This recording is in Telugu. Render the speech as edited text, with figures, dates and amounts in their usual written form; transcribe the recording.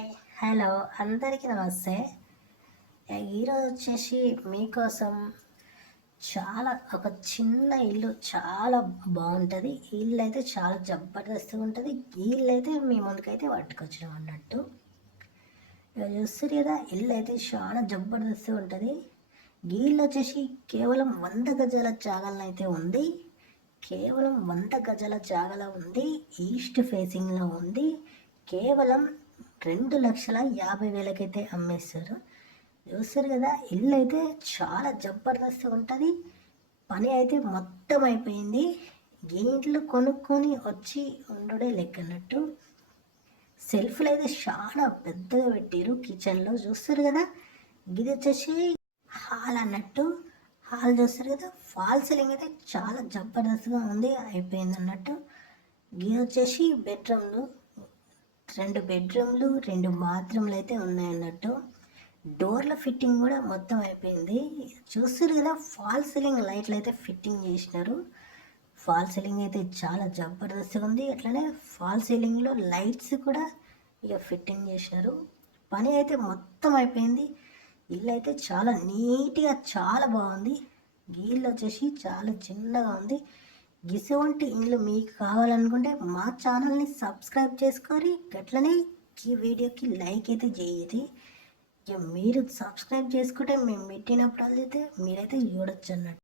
హాయ్ హలో అందరికీ నమస్తే. ఈరోజు వచ్చేసి మీకోసం ఒక చిన్న ఇల్లు చాలా బాగుంటుంది. ఇల్లు అయితే చాలా జబర్దస్త్గా ఉంటుంది. ఈ ఇల్లు అయితే మీ ముందుకైతే పట్టుకొచ్చినాం అన్నట్టు. చూస్తారు కదా, ఇల్లు అయితే చాలా జబర్దస్త్గా ఉంటుంది. ఈ ఇల్లు వచ్చేసి కేవలం 100 గజాల జాగాలో అయితే ఉంది. కేవలం 100 గజాల జాగాలో ఉంది. ఈస్ట్ ఫేసింగ్లో ఉంది. కేవలం 2,50,000 అమ్మేస్తారు. చూస్తారు కదా, ఇల్లు అయితే చాలా జబర్దస్త్గా ఉంటుంది. పని అయితే మొత్తం అయిపోయింది. ఇంట్లో కొనుక్కొని వచ్చి ఉండడే లెక్కన్నట్టు. సెల్ఫ్లు అయితే చాలా పెద్దగా పెట్టారు కిచెన్లో. చూస్తారు కదా, ఇది వచ్చేసి హాల్ అన్నట్టు. హాల్ చూస్తారు కదా, ఫాల్ సీలింగ్ అయితే చాలా జబర్దస్త్గా ఉంది, అయిపోయింది అన్నట్టు. ఇది వచ్చేసి బెడ్రూమ్లు, 2 బెడ్రూమ్లు 2 బాత్రూమ్లు అయితే ఉన్నాయన్నట్టు. డోర్ల ఫిట్టింగ్ కూడా మొత్తం అయిపోయింది. చూస్తారు కదా, ఫాల్ సీలింగ్ లైట్లు అయితే ఫిట్టింగ్ చేసినారు. ఫాల్ సీలింగ్ అయితే చాలా జబర్దస్త్గా ఉంది. అట్లనే ఫాల్ సీలింగ్లో లైట్స్ కూడా ఫిట్టింగ్ చేసినారు. పని అయితే మొత్తం అయిపోయింది. ఇల్లు అయితే చాలా నీట్గా చాలా బాగుంది. ఇల్లు వచ్చేసి చాలా చిన్నగా ఉంది. ఇటువంటి ఇల్లు మీకు కావాలనుకుంటే మా ఛానల్ని సబ్స్క్రైబ్ చేసుకొని గట్లనే ఈ వీడియోకి లైక్ అయితే చేయండి. మీరు సబ్స్క్రైబ్ చేసుకుంటే మేము పెట్టినప్పుడు అయితే మీరైతే చూడొచ్చు అన్నట్టు.